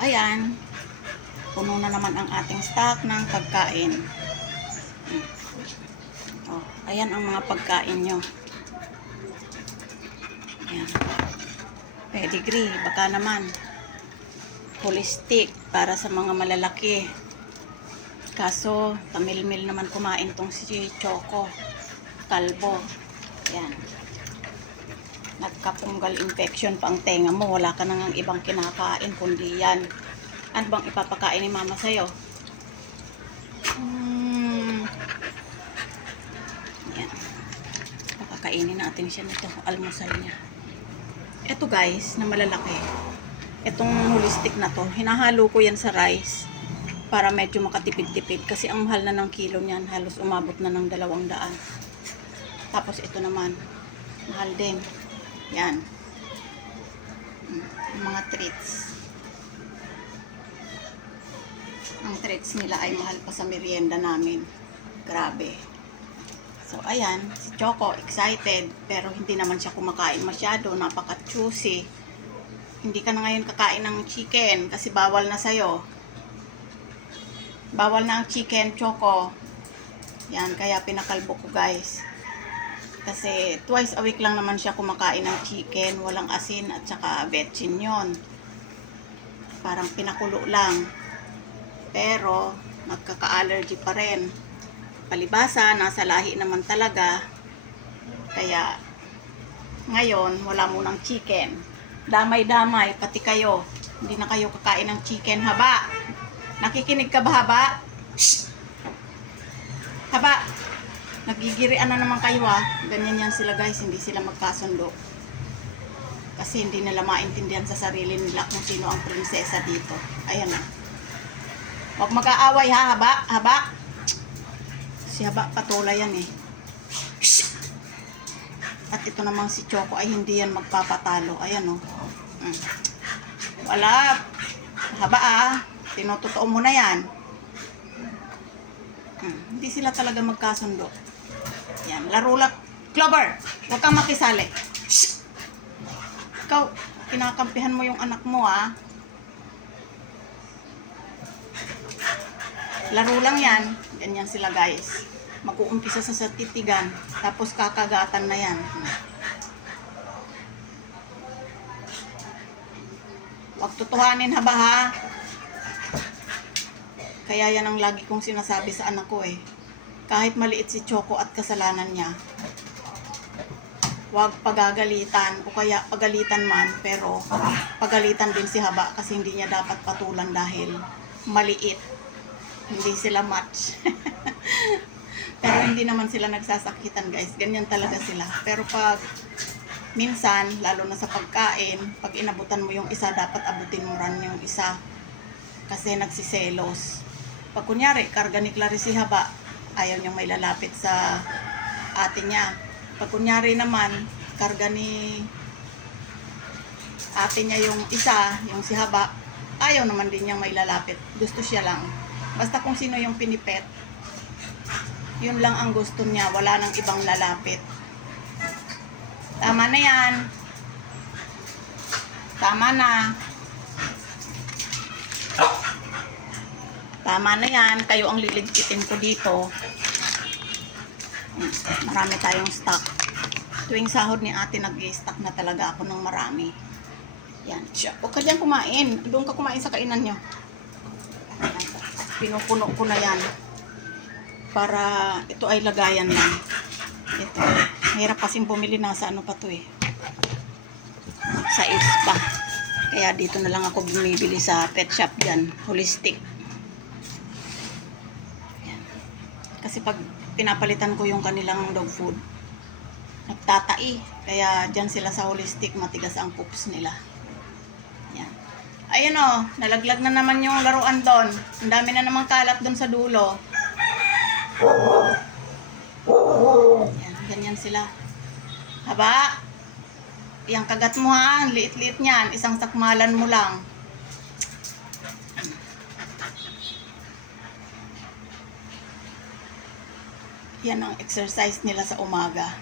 ayan. Puno na naman ang ating stock ng pagkain. Oh, ayan ang mga pagkain nyo. Ayan. Pedigree, baka naman. Holistic, para sa mga malalaki. Kaso, tamilmil naman kumain tong si Choco. Kalbo. Ayan. Nagkapunggal infection pa ang tenga mo. Wala ka nang ibang kinakain kundi yan. Ano bang ipapakain ni mama sa'yo? Hmm. Ayan. Pakakainin natin siya nito. Almusal niya. Ito guys, na malalaki. Itong holistic na to, hinahalo ko yan sa rice para medyo makatipid-tipid kasi ang mahal na ng kilo niyan halos umabot na ng dalawang daan tapos ito naman mahal din yan. Yung mga treats. Ang treats nila ay mahal pa sa merienda namin. Grabe. So ayan. Si Choco excited. Pero hindi naman siya kumakain masyado. Napaka juicy hindi ka na ngayon kakain ng chicken kasi bawal na sa'yo. Bawal na ang chicken choco. Yan, kaya pinakalbo ko guys. Kasi twice a week lang naman siya kumakain ng chicken, walang asin at saka vetchin yon. Parang pinakulo lang. Pero, magkaka-allergy pa rin. Palibasa, nasa lahi naman talaga. Kaya, ngayon, wala munang chicken. Damay-damay, pati kayo. Hindi na kayo kakain ng chicken haba. Nakikinig ka ba, Haba? Haba! Nagigirian na naman kayo, ha? Ganyan yan sila, guys. Hindi sila magkasundo. Kasi hindi nila maintindihan sa sarili nila kung sino ang prinsesa dito. Ayan na. Huwag mag-aaway, ha, Haba? Haba? Si Haba patulay yan, eh. At ito namang si Choco ay hindi yan magpapatalo. Ayan, oh. Mm. Wala. Haba, ah. Tinototoo mo na yan. Hmm, hindi sila talaga magkasundo. Yan, laro lang. Clover, huwag kang makisali. Shh! Ikaw, kinakampihan mo yung anak mo, ah. Laro lang yan. Ganyan sila, guys. Mag-uumpisa sa sa titigan. Tapos kakagatan na yan. Huwag tutuhanin haba ha. Kaya yan ang lagi kong sinasabi sa anak ko eh. Kahit maliit si Choco at kasalanan niya, huwag pagagalitan o kaya pagalitan man pero pagalitan din si Haba kasi hindi niya dapat patulan dahil maliit. Hindi sila match. pero hindi naman sila nagsasakitan guys. Ganyan talaga sila. Pero pag minsan, lalo na sa pagkain, pag inabutan mo yung isa, dapat abutin mo ran yung isa. Kasi nagsiselos. Pag kunyari, karga ni Clarice si Haba, ayaw niyang may lalapit sa ate niya. Pag kunyari naman, karga ni ate niya yung isa, yung si Haba, ayaw naman din niyang may lalapit. Gusto siya lang. Basta kung sino yung pinipet, yun lang ang gusto niya. Wala nang ibang lalapit. Tama na yan. Tama na. Tama na yan. Kayo ang liligpitin ko dito. Hmm, Marami tayong stock. Tuwing sahod ni ate, nag-stock na talaga ako ng marami. Yan. Huwag ka dyan kumain. Doon ka kumain sa kainan nyo. Pinupuno ko na yan. Para ito ay lagayan lang. Ito. Mahirap kasing bumili na sa ano pa to eh. Sa ispa. Kaya dito na lang ako bumibili sa pet shop dyan. Holistic. Yan. Kasi pag pinapalitan ko yung kanilang dog food, nagtatai. Kaya dyan sila sa holistic, matigas ang poops nila. Yan. Ayun o, nalaglag na naman yung laruan doon. Ang dami na namang kalat doon sa dulo. Yan, ganyan sila. Haba, yung kagat mo ha, liit-liit niyan, isang sakmalan mo lang. Yan ang exercise nila sa umaga.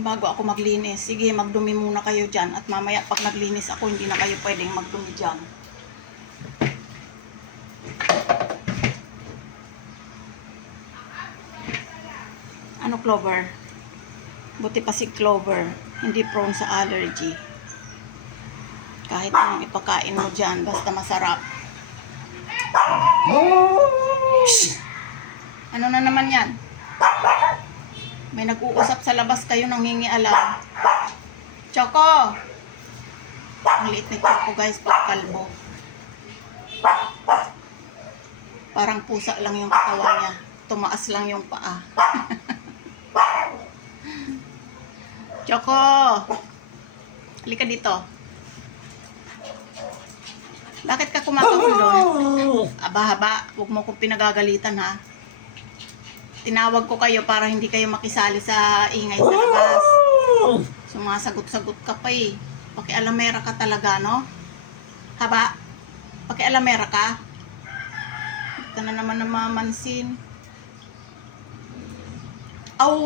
bago ako maglinis. Sige, magdumi muna kayo dyan. At mamaya pag naglinis ako, hindi na kayo pwedeng magdumi dyan. Ano, Clover? Buti pa si Clover. Hindi prone sa allergy. Kahit anong ipakain mo dyan, basta masarap. Ano na naman yan? May nag-uusap sa labas kayo nang hingi alam. Choco! Ang liit ni Choco guys, pag kalbo. Parang pusa lang yung katawan niya. Tumaas lang yung paa. Choco! Halika dito. Ka kumakahol doon? Aba-haba, huwag mo kong pinagagalitan ha. Tinawag ko kayo para hindi kayo makisali sa ingay sa labas. Sumasagot-sagot ka pa eh. Pakialamera ka talaga, no? Haba, pakialamera ka. Hindi ka na naman namamansin. Aw!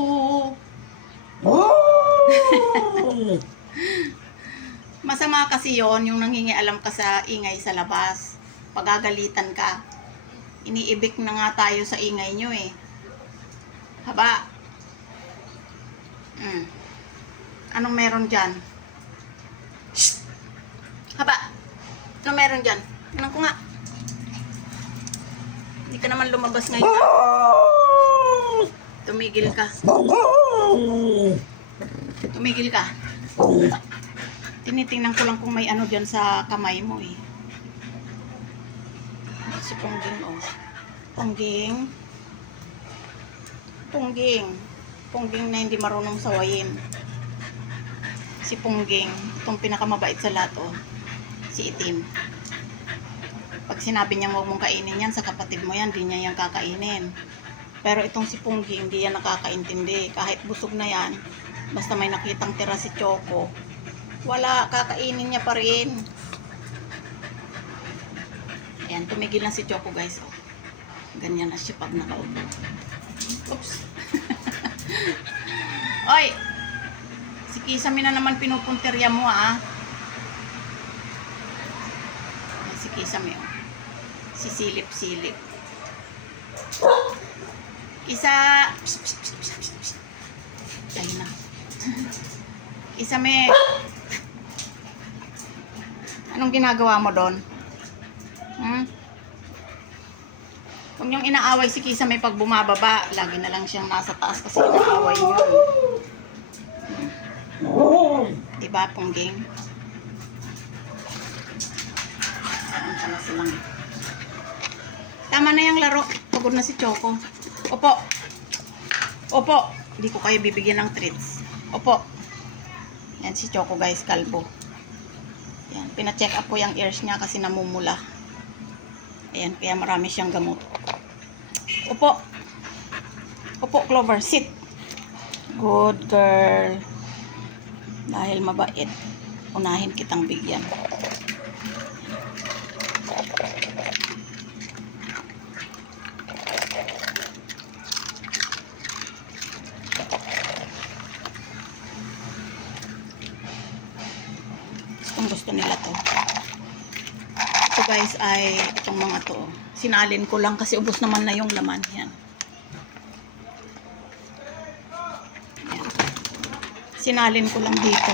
Masama kasi yon yung nangingialam ka sa ingay sa labas. Pagagalitan ka. Iniibik na nga tayo sa ingay nyo eh. Haba. Mm. Anong meron dyan? Shh! Haba. Anong meron dyan? Tingnan ko nga. Hindi ka naman lumabas ngayon. Tumigil ka. Tumigil ka. Tinitingnan ko lang kung may ano dyan sa kamay mo eh. Si Pongging oh. Pongging. Pongging. Pongging na hindi marunong sawayin. Si Pongging. Itong pinakamabait sa lahat oh. Si Itim. Pag sinabi niya huwag mong kainin yan sa kapatid mo yan, di niya yan kakainin. Pero itong si Pongging, hindi yan nakakaintindi. Kahit busog na yan, basta may nakitang tira si Choco, wala, kakainin niya pa rin. Ayan, tumigil na si Choco guys. Oh. Ganyan na siya pag nakaupo. Oops. Oy! Si Kisame na naman pinupuntirya mo ah. Si Kisame oh. Si Silip-silip. Isa... Psst, psst, psst, psst, psst. Ayun na. Kisame. Anong ginagawa mo doon? Hmm? Huwag niyong inaaway si Kisa may pag bumababa. Lagi na lang siyang nasa taas kasi inaaway niyo. Hmm. Diba, pala silang? Tama na yung laro. Pagod na si Choco. Opo. Opo. Hindi ko kayo bibigyan ng treats. Opo. Yan si Choco guys, kalbo. Yan, pina-check up ko yung ears niya kasi namumula. Ayan, kaya marami siyang gamot. Upo. Upo, Clover, sit. Good girl. Dahil mabait, unahin kitang bigyan. Kung gusto nila to. Ay itong mga to. Sinalin ko lang kasi ubos naman na yung laman. Yan. Yan. Sinalin ko lang dito.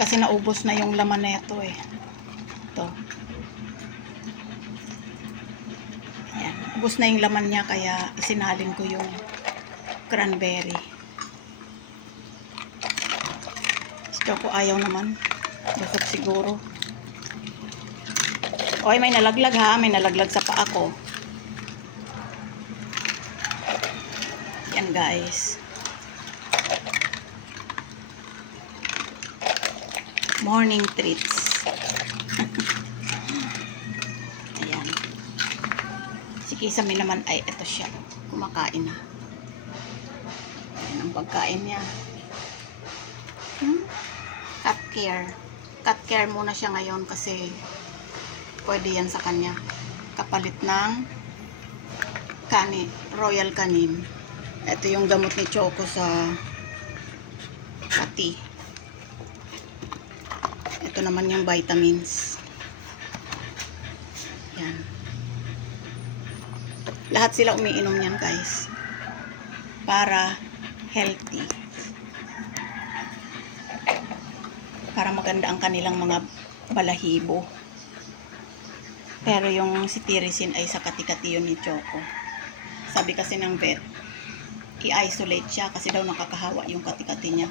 Kasi naubos na yung laman na ito eh. Ito. Yan. Ubos na yung laman niya kaya isinalin ko yung cranberry. Si Choco ayaw naman. Busog siguro. Okay, may nalaglag ha. May nalaglag sa paa ko. Yan guys. Morning treats. Ayan. Si Kisame naman ay ito siya. Kumakain na. Ayan ang pagkain niya. Hmm? Cat care. Cat care muna siya ngayon kasi pwede yan sa kanya. Kapalit ng kani, royal canin. Ito yung gamot ni Choco sa healthy. Ito naman yung vitamins. Yan. Lahat sila umiinom yan guys. Para healthy. Para maganda ang kanilang mga balahibo. Pero yung si Tirisin ay sa katikati yun ni Choco. Sabi kasi ng vet, i-isolate siya kasi daw nakakahawa yung katikati niya.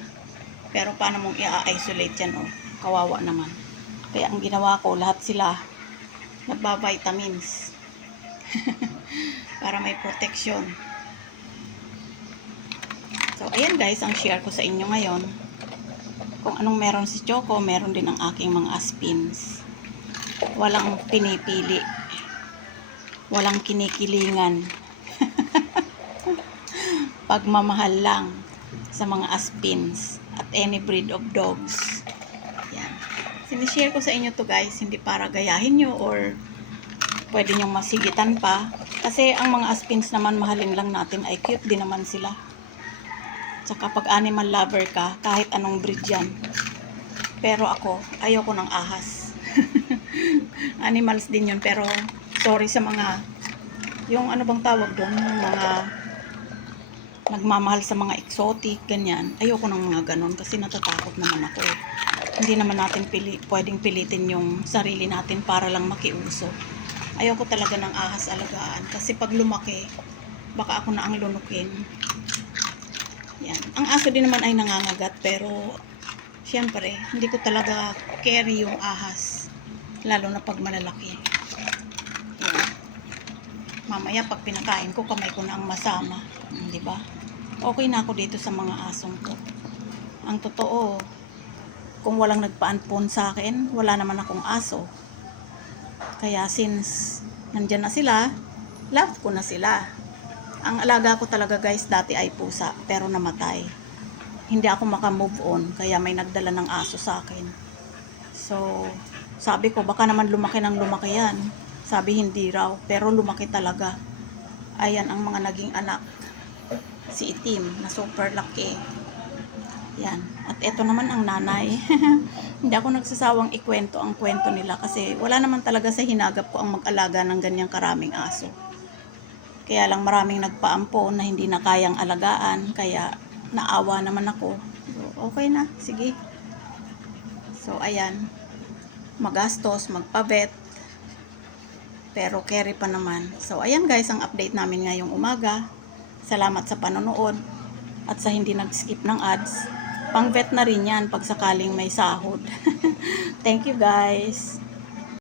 Pero paano mong i-isolate yan oh? Kawawa naman. Kaya ang ginawa ko, lahat sila nagba-vitamins. Para may protection. So, ayan guys, ang share ko sa inyo ngayon. Kung anong meron si Choco, meron din ang aking mga aspins. Walang pinipili. Walang kinikilingan. Pagmamahal lang sa mga aspins at any breed of dogs. Yan. Sinishare ko sa inyo to guys, hindi para gayahin nyo or pwede nyong masigitan pa. Kasi ang mga aspins naman mahalin lang natin ay cute din naman sila. Tsaka pag animal lover ka, kahit anong breed yan. Pero ako, ayoko ng ahas. Animals din yun, pero sorry sa mga, yung ano bang tawag doon, yung mga nagmamahal sa mga exotic, ganyan. Ayoko ng mga ganon kasi natatakot naman ako. eh. Hindi naman natin pili, pwedeng pilitin yung sarili natin para lang makiuso. Ayoko talaga ng ahas alagaan kasi pag lumaki, baka ako na ang lunukin. Yan. Ang aso din naman ay nangangagat pero syempre, hindi ko talaga carry yung ahas. Lalo na pag malalaki. Yan. Mamaya pag pinakain ko, kamay ko na ang masama. Hmm, Di ba? Okay na ako dito sa mga asong ko. Ang totoo, kung walang nagpaanpon sa akin, wala naman akong aso. Kaya since nandyan na sila, love ko na sila. Ang alaga ko talaga guys dati ay pusa pero namatay. Hindi ako makamove on kaya may nagdala ng aso sa akin. So, sabi ko baka naman lumaki ng lumaki yan. Sabi hindi raw pero lumaki talaga. Ayan ang mga naging anak. Si Itim na super laki. Yan. At ito naman ang nanay. Hindi ako nagsasawang ikwento ang kwento nila kasi wala naman talaga sa hinagap ko ang mag-alaga ng ganyang karaming aso. Kaya lang maraming nagpaampon na hindi na kayang alagaan, kaya naawa naman ako. Okay na, sige. So, ayan. Magastos, magpabet. Pero carry pa naman. So, ayan guys, ang update namin ngayong umaga. Salamat sa panonood. At sa hindi nag-skip ng ads. Pang vet na rin yan pag sakaling may sahod. Thank you guys.